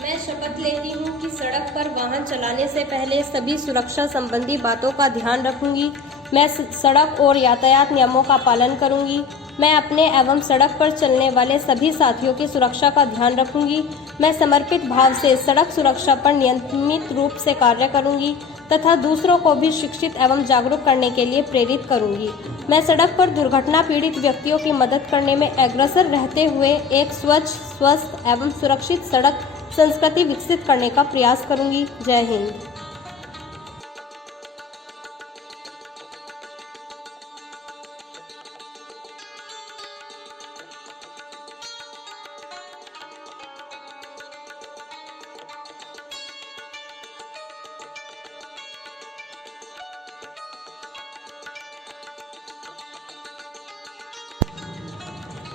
मैं शपथ लेती हूँ कि सड़क पर वाहन चलाने से पहले सभी सुरक्षा संबंधी बातों का ध्यान रखूंगी। मैं सड़क और यातायात नियमों का पालन करूंगी। मैं अपने एवं सड़क पर चलने वाले सभी साथियों की सुरक्षा का ध्यान रखूंगी। मैं समर्पित भाव से सड़क सुरक्षा पर नियमित रूप से कार्य करूंगी तथा दूसरों को भी शिक्षित एवं जागरूक करने के लिए प्रेरित करूंगी। मैं सड़क पर दुर्घटना पीड़ित व्यक्तियों की मदद करने में अग्रसर रहते हुए एक स्वच्छ, स्वस्थ एवं सुरक्षित सड़क संस्कृति विकसित करने का प्रयास करूंगी। जय हिंद।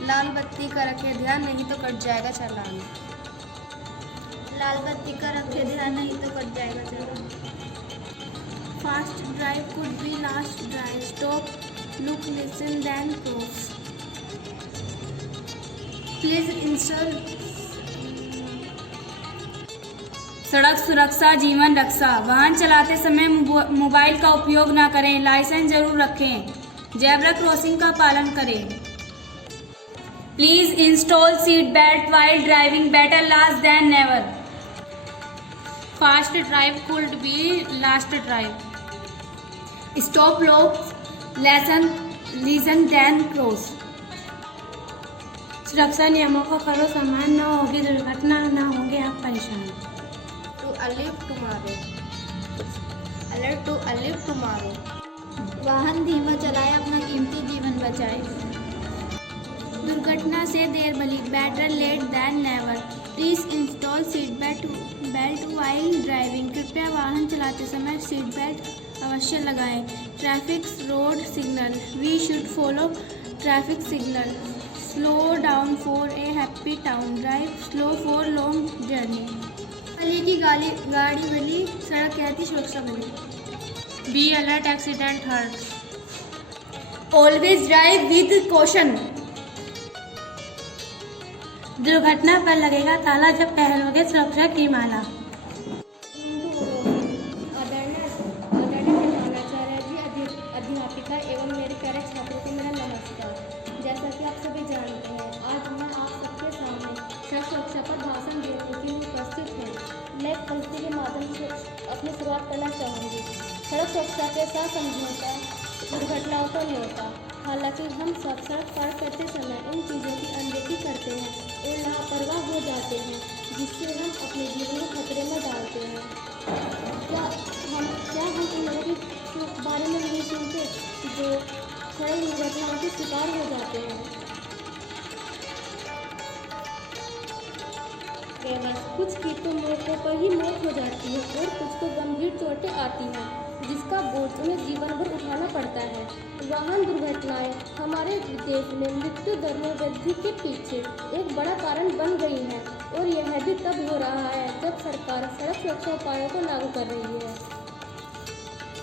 लाल बत्ती का रखे ध्यान, नहीं तो कट जाएगा चालान। लाल बत्ती का रखे ध्यान, नहीं तो कट जाएगा चालान। Fast drive could be last drive, stop, look, listen, then cross. Please install. सड़क सुरक्षा जीवन रक्षा। वाहन चलाते समय मोबाइल का उपयोग न करें। लाइसेंस जरूर रखें। जेब्रा क्रॉसिंग का पालन करें। Please install seat belt while driving, better last than never. Fast drive could be last drive, stop, look, listen, then cross. सुरक्षा नियमों का करो सम्मान, न होगी दुर्घटना, न होंगे आप परेशान। To alive tomorrow, alert to alive tomorrow. वाहन धीमा चलाए, अपना कीमती जीवन बचाए। दुर्घटना से देर भली, better late than never. Please install seat belt while driving, कृपया वाहन चलाते समय सीट बेल्ट अवश्य लगाएं। Traffic road signal, we should follow traffic signal. Slow down for a happy town, drive slow for long journey. गली की गाड़ी भली, सड़क कहती सुरक्षा भली। Be alert, accident hurt. Always drive with caution. दुर्घटना पर लगेगा ताला जब पहनोगे सुरक्षा की माला। अध्यापिका एवं मेरे प्यारे छात्रों को मेरा नमस्कार। जैसा कि आप सभी जानते हैं, आज मैं आप सबके सामने सड़क सुरक्षा पर भाषण देने के लिए उपस्थित हूँ। मैं एक पंक्ति के माध्यम से अपनी शुरुआत करना चाहूँगी। सड़क सुरक्षा के साथ समझौता दुर्घटनाओं को नहीं होता। हालांकि हम सब सड़क पार करते समय इन चीज़ों की अनदेखी करते हैं और लापरवाह हो जाते हैं, जिससे हम अपने जीवन को खतरे में डालते हैं। क्या हम उन लोगों के बारे में नहीं सुनते जो सड़क दुर्घटनाओं के शिकार हो जाते हैं? बस कुछ की तो मौके पर ही मौत हो जाती है और कुछ को गंभीर चोटें आती हैं, जिसका बोझ उन्हें जीवन भर उठाना पड़ता है। वाहन दुर्घटनाएं हमारे देश में मृत्यु दर में वृद्धि के पीछे एक बड़ा कारण बन गई है और यह भी तब हो रहा है जब सरकार सड़क सुरक्षा उपायों को लागू कर रही है।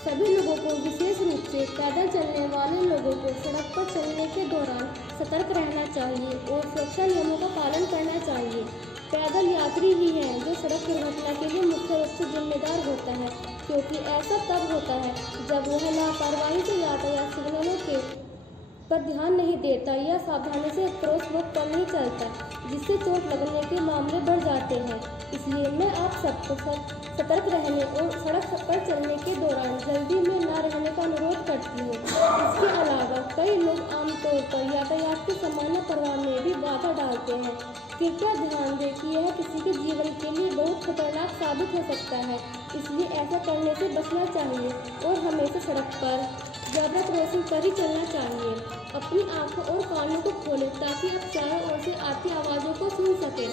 सभी लोगों को, विशेष रूप से पैदल चलने वाले लोगों को सड़क पर चलने के दौरान सतर्क रहना चाहिए और सुरक्षा नियमों का पालन करना चाहिए। पैदल यात्री ही है जो सड़क दुर्घटना के लिए मुख्य रूप से जिम्मेदार होता है, क्योंकि ऐसा तब होता है जब वह लापरवाही से यातायात सिग्नलों के पर ध्यान नहीं देता या सावधानी से क्रॉस वॉक पर नहीं चलता, जिससे चोट लगने के मामले बढ़ जाते हैं। इसलिए मैं आप सबको सतर्क रहने और सड़क पर चलने के दौरान जल्दी में न रहने का अनुरोध करती हूँ। इसके अलावा कई लोग आमतौर पर यातायात के सामान्य प्रवाह में भी बाधा डालते हैं। कृपया ध्यान दें कि यह किसी के जीवन के लिए बहुत खतरनाक साबित हो सकता है, इसलिए ऐसा करने से बचना चाहिए और हमेशा सड़क पर ज़ेब्रा क्रॉसिंग पर ही चलना चाहिए। अपनी आंखों और कानों को खोलें ताकि आप चारों ओर से आती आवाज़ों को सुन सकें।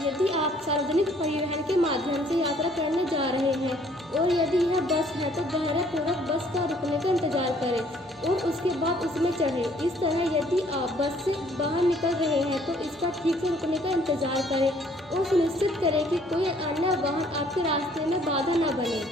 यदि आप सार्वजनिक परिवहन के माध्यम से यात्रा करने जा रहे हैं और यदि यह बस है तो धैर्यपूर्वक बस का रुकने का इंतजार करें और उसके बाद उसमें चढ़ें। इस तरह यदि आप बस से बाहर निकल रहे हैं तो इसका ठीक से रुकने का इंतजार करें और सुनिश्चित करें कि कोई अन्य वाहन आपके रास्ते में बाधा न बने।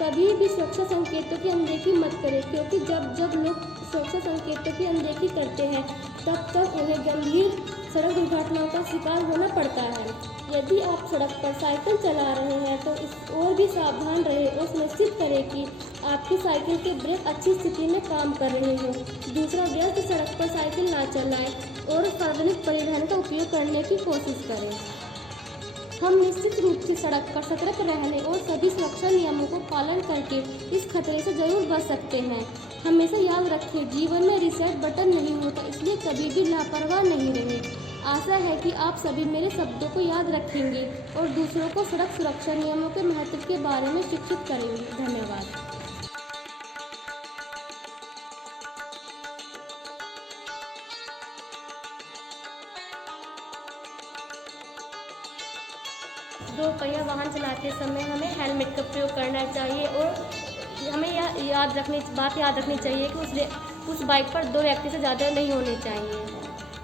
कभी भी सुरक्षा संकेतों की अनदेखी मत करें, क्योंकि जब लोग सुरक्षा संकेतों की अनदेखी करते हैं तब उन्हें गंभीर सड़क दुर्घटनाओं का शिकार होना पड़ता है। यदि आप सड़क पर साइकिल चला रहे हैं तो इस और भी सावधान रहें और सुनिश्चित करें कि आपकी साइकिल के ब्रेक अच्छी स्थिति में काम कर रहे हों। दूसरा, व्यस्त सड़क पर साइकिल ना चलाएं और सार्वजनिक परिवहन का उपयोग करने की कोशिश करें। हम निश्चित रूप से सड़क पर सतर्क रहने और सभी सुरक्षा नियमों को पालन करके इस खतरे से जरूर बच सकते हैं। हमेशा याद रखें, जीवन में रीसेट बटन नहीं होता, इसलिए कभी भी लापरवाह नहीं रहें। आशा है कि आप सभी मेरे शब्दों को याद रखेंगे और दूसरों को सड़क सुरक्षा नियमों के महत्व के बारे में शिक्षित करेंगे। धन्यवाद। दो पहिया वाहन चलाते समय हमें हेलमेट का प्रयोग करना चाहिए और हमें याद रखनी चाहिए कि उस बाइक पर दो व्यक्ति से ज़्यादा नहीं होने चाहिए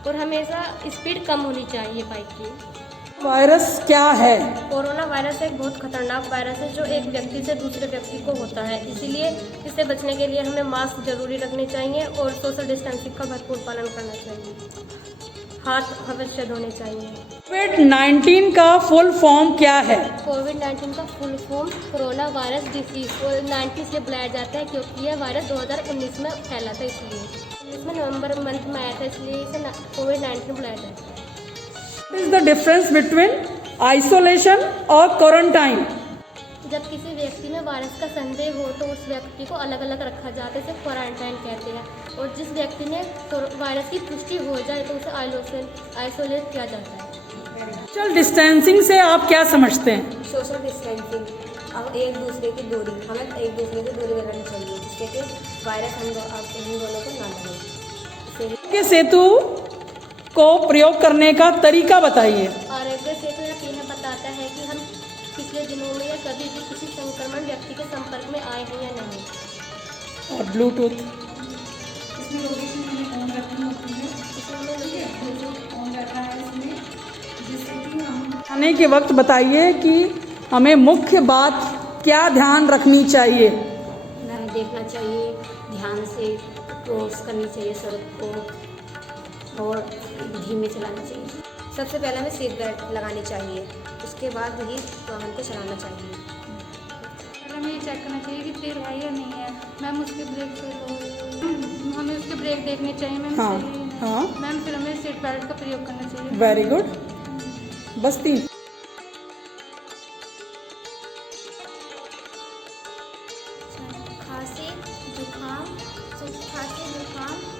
और हमेशा स्पीड कम होनी चाहिए बाइक की। वायरस क्या है? कोरोना वायरस एक बहुत खतरनाक वायरस है जो एक व्यक्ति से दूसरे व्यक्ति को होता है, इसीलिए इससे बचने के लिए हमें मास्क जरूरी रखने चाहिए और सोशल डिस्टेंसिंग का भरपूर पालन करना चाहिए। हाथ अवश्य धोने चाहिए। कोविड-19 का फुल फॉर्म क्या है? कोविड-19 का full form corona virus disease 19 से बुलाया जाता है, क्योंकि यह वायरस 2019 में फैला था, इसलिए इसमें नवंबर मंथ में आया था, इसलिए इसे कोविड-19 बुलाया जाता है। What is the difference between isolation और क्वारंटाइन? जब किसी व्यक्ति में वायरस का संदेह हो तो उस व्यक्ति को अलग अलग रखा जाता है, इसे क्वारंटाइन कहते हैं, और जिस व्यक्ति ने वायरस की पुष्टि हो जाए तो उसे आइसोलेट किया जाता है। सोशल डिस्टेंसिंग से आप क्या समझते हैं? सोशल डिस्टेंसिंग, अब एक दूसरे की दूरी, हमें एक दूसरे की दूरी बनानी चाहिए जिससे कि वायरस हम दोनों को ना लगे। आरोग्य सेतु को प्रयोग करने का तरीका बताइए। आरोग्य सेतु यह बताता है कि हम पिछले दिनों में या कभी भी किसी संक्रमण व्यक्ति के संपर्क में आए हैं या नहीं। और ब्लूटूथ आने के वक्त बताइए कि हमें मुख्य बात क्या ध्यान रखनी चाहिए? हमें देखना चाहिए, ध्यान से क्रॉस करनी चाहिए सड़क को और धीमे चलाना चाहिए। सबसे पहले हमें सीट बेल्ट लगानी चाहिए, उसके बाद ही वाहन को चलाना चाहिए। हमें ये चेक करना चाहिए कि तेल है या नहीं है। मैम उसके ब्रेक हमें उसके ब्रेक देखने चाहिए मैम। हाँ, हाँ। मैम फिर हमें सीट बेल्ट का प्रयोग करना चाहिए। Very good. बस 3। खांसी जुकाम,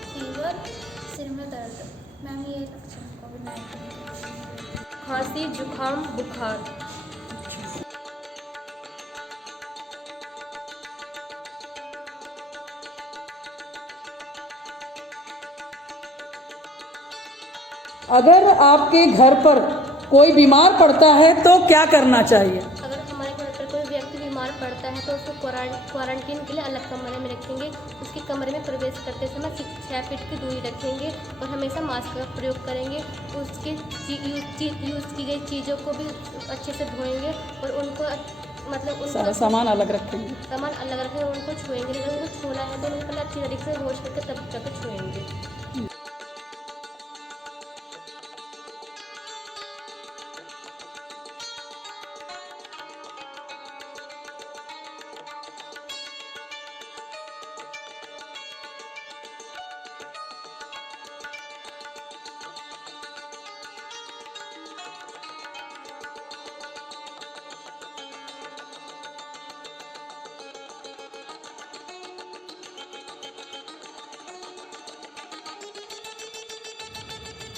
फीवर, सिर में दर्द। मैम ये लक्षण कोविड-19। खांसी, जुकाम, बुखार। अगर आपके घर पर कोई बीमार पड़ता है तो क्या करना चाहिए? अगर हमारे घर पर कोई व्यक्ति बीमार पड़ता है तो उसको क्वारंटीन के लिए अलग कमरे में रखेंगे। उसके कमरे में प्रवेश करते समय 6 फीट की दूरी रखेंगे और हमेशा मास्क का प्रयोग करेंगे। उसके यूज़ की गई चीज़ों को भी अच्छे से धोएंगे और उनको सामान अलग रखेंगे। उनको छुएंगे। अगर उनको छूना है तो उनको पहले अच्छी तरीके से वॉश करके तब जाकर छुएंगे।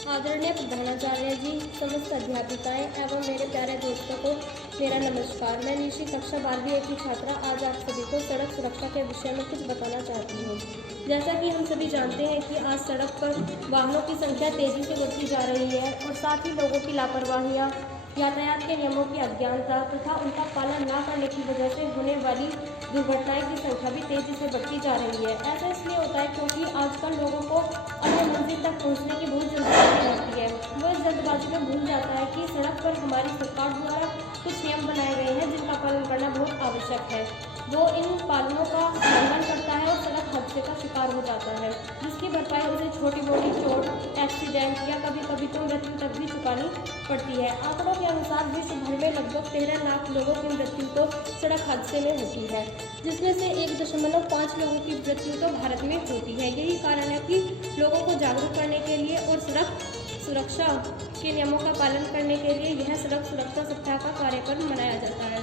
आदरणीय प्रधानाचार्य जी, समस्त अध्यापिकाएं एवं मेरे प्यारे दोस्तों को मेरा नमस्कार। मैं निशी कक्षा 12वीं की छात्रा आज आप सभी को सड़क सुरक्षा के विषय में कुछ बताना चाहती हूँ। जैसा कि हम सभी जानते हैं कि आज सड़क पर वाहनों की संख्या तेज़ी से बढ़ती जा रही है और साथ ही लोगों की लापरवाहियाँ, यातायात के नियमों की अज्ञानता तथा उनका पालन न करने की वजह से होने वाली दुर्घटनाएं की संख्या भी तेज़ी से बढ़ती जा रही है। ऐसा इसलिए होता है क्योंकि आजकल लोगों को अपने मंजिल तक पहुंचने की बहुत जल्दबाजी रहती है। वो इस जल्दबाजी में भूल जाता है कि सड़क पर हमारी सरकार द्वारा कुछ नियम बनाए गए हैं जिनका पालन करना बहुत आवश्यक है। वो इन पालनों का उल्लंघन करता है और सड़क हादसे का शिकार हो जाता है, जिसकी भरपाई उसे छोटी मोटी चोट, एक्सीडेंट या कभी कभी तो मृत्यु तक भी चुकानी पड़ती है। आंकड़ों के अनुसार विश्व भर में लगभग 13 लाख लोगों की मृत्यु तो सड़क हादसे में होती है, जिसमें से 1.5 लोगों की मृत्यु तो भारत में होती है। यही कारण है कि लोगों को जागरूक करने के लिए और सड़क सुरक्षा के नियमों का पालन करने के लिए यह सड़क सुरक्षा सप्ताह का कार्यक्रम मनाया जाता है।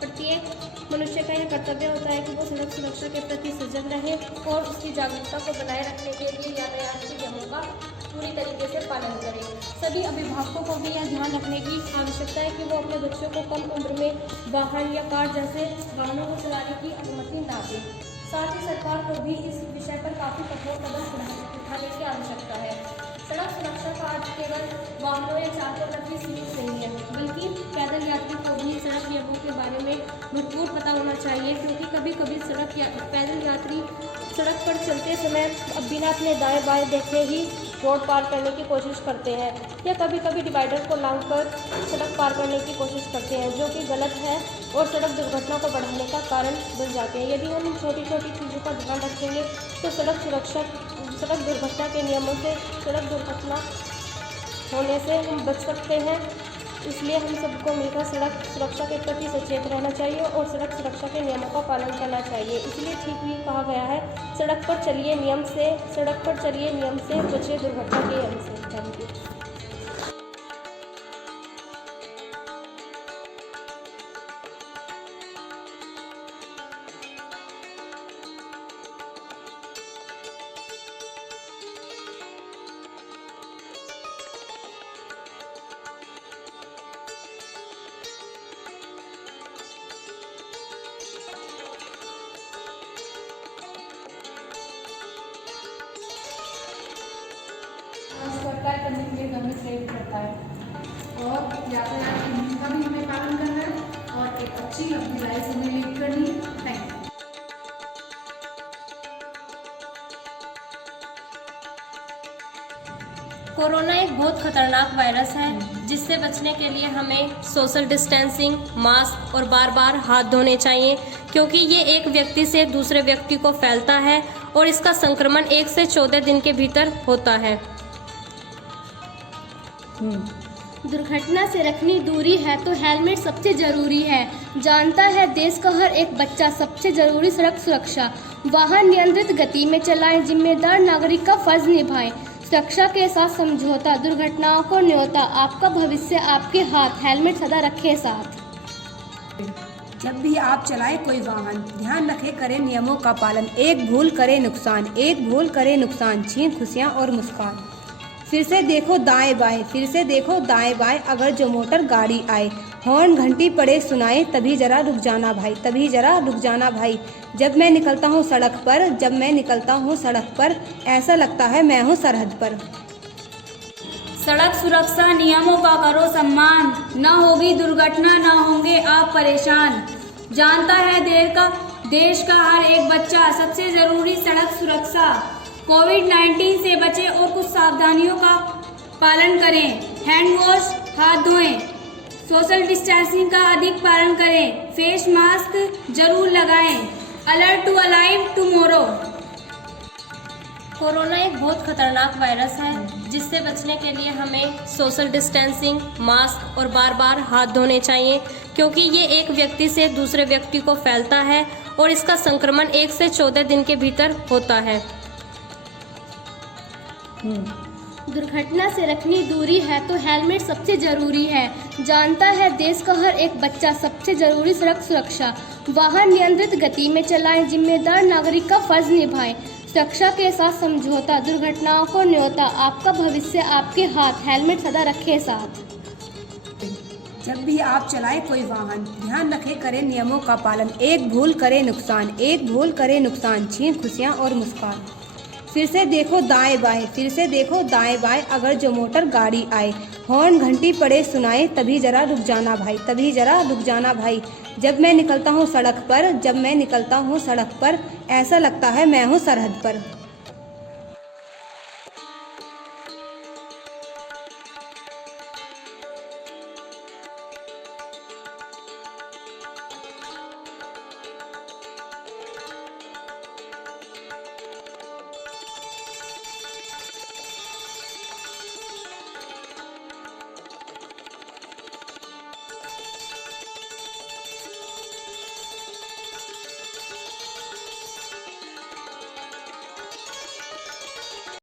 प्रत्येक मनुष्य का यह कर्तव्य होता है कि वो सड़क सुरक्षा के प्रति सजग रहे और उसकी जागरूकता को बनाए रखने के लिए यातायात के नियमों का पूरी तरीके से पालन करें। सभी अभिभावकों को भी यह ध्यान रखने की आवश्यकता है कि वो अपने बच्चों को कम उम्र में वाहन या कार जैसे वाहनों को चलाने की अनुमति ना दें। साथ ही सरकार को भी इस विषय पर काफ़ी कठोर कदम उठाने की आवश्यकता है। सड़क सुरक्षा का अर्थ केवल वाहनों या चालकों तक ही सीमित नहीं है, बल्कि पैदल यात्री को भी सड़क नियमों के बारे में भरपूर पता होना चाहिए, क्योंकि कभी कभी पैदल यात्री सड़क पर चलते समय अब बिना अपने दाएं बाएं देखे ही रोड पार करने की कोशिश करते हैं या कभी कभी डिवाइडर को लांघकर सड़क पार करने की कोशिश करते हैं, जो कि गलत है और सड़क दुर्घटना को बढ़ाने का कारण बन जाते हैं। यदि हम इन छोटी छोटी चीज़ों का ध्यान रखेंगे तो सड़क दुर्घटना के नियमों से सड़क दुर्घटना होने से हम बच सकते हैं। इसलिए हम सबको मिलकर सड़क सुरक्षा के प्रति सचेत रहना चाहिए और सड़क सुरक्षा के नियमों का पालन करना चाहिए। इसलिए ठीक भी कहा गया है, सड़क पर चलिए नियम से बचे दुर्घटना के नियम से। Thank you. करता है, करने के लिए हमें प्रेरित करता है और यातायात के नियम का भी हमें पालन करना है और एक अच्छी अपनी लाइफ हमें लीड करनी है। Thank you. कोरोना एक बहुत खतरनाक वायरस है, जिससे बचने के लिए हमें सोशल डिस्टेंसिंग, मास्क और बार बार हाथ धोने चाहिए, क्योंकि ये एक व्यक्ति से दूसरे व्यक्ति को फैलता है और इसका संक्रमण 1 से 14 दिन के भीतर होता है। दुर्घटना से रखनी दूरी है तो हेलमेट सबसे ज़रूरी है। जानता है देश का हर एक बच्चा, सबसे ज़रूरी सड़क सुरक्षा। वाहन नियंत्रित गति में चलाएं, जिम्मेदार नागरिक का फर्ज निभाएं। सुरक्षा के साथ समझौता, दुर्घटनाओं को न्योता। आपका भविष्य आपके हाथ, हेलमेट सदा रखें साथ। जब भी आप चलाएं कोई वाहन, ध्यान रखें करें नियमों का पालन। एक भूल करे नुकसान, छीन खुशियाँ और मुस्कान। फिर से देखो दाएं बाएं, अगर जो मोटर गाड़ी आए। हॉर्न घंटी पड़े सुनाए, तभी जरा रुक जाना भाई। जब मैं निकलता हूँ सड़क पर, ऐसा लगता है मैं हूँ सरहद पर। सड़क सुरक्षा नियमों का करो सम्मान, न होगी दुर्घटना, न होंगे आप परेशान। जानता है देश का हर एक बच्चा, सबसे ज़रूरी सड़क सुरक्षा। कोविड-19 से बचें और कुछ सावधानियों का पालन करें। हैंड वॉश, हाथ धोएं, सोशल डिस्टेंसिंग का अधिक पालन करें, फेस मास्क जरूर लगाएं। Alert to alive tomorrow. Corona एक बहुत खतरनाक वायरस है, जिससे बचने के लिए हमें सोशल डिस्टेंसिंग, मास्क और बार बार हाथ धोने चाहिए, क्योंकि ये एक व्यक्ति से दूसरे व्यक्ति को फैलता है और इसका संक्रमण 1 से 14 दिन के भीतर होता है। दुर्घटना से रखनी दूरी है तो हेलमेट सबसे ज़रूरी है। जानता है देश का हर एक बच्चा, सबसे ज़रूरी सड़क सुरक्षा। वाहन नियंत्रित गति में चलाएं, जिम्मेदार नागरिक का फर्ज निभाएं। सुरक्षा के साथ समझौता, दुर्घटनाओं को न्योता। आपका भविष्य आपके हाथ, हेलमेट सदा रखें साथ। जब भी आप चलाएं कोई वाहन, ध्यान रखें करें नियमों का पालन। एक भूल करे नुकसान, छीन खुशियाँ और मुस्कान। फिर से देखो दाएं बाएं, अगर जो मोटर गाड़ी आए। हॉर्न घंटी पड़े सुनाए, तभी जरा रुक जाना भाई। जब मैं निकलता हूँ सड़क पर, ऐसा लगता है मैं हूँ सरहद पर।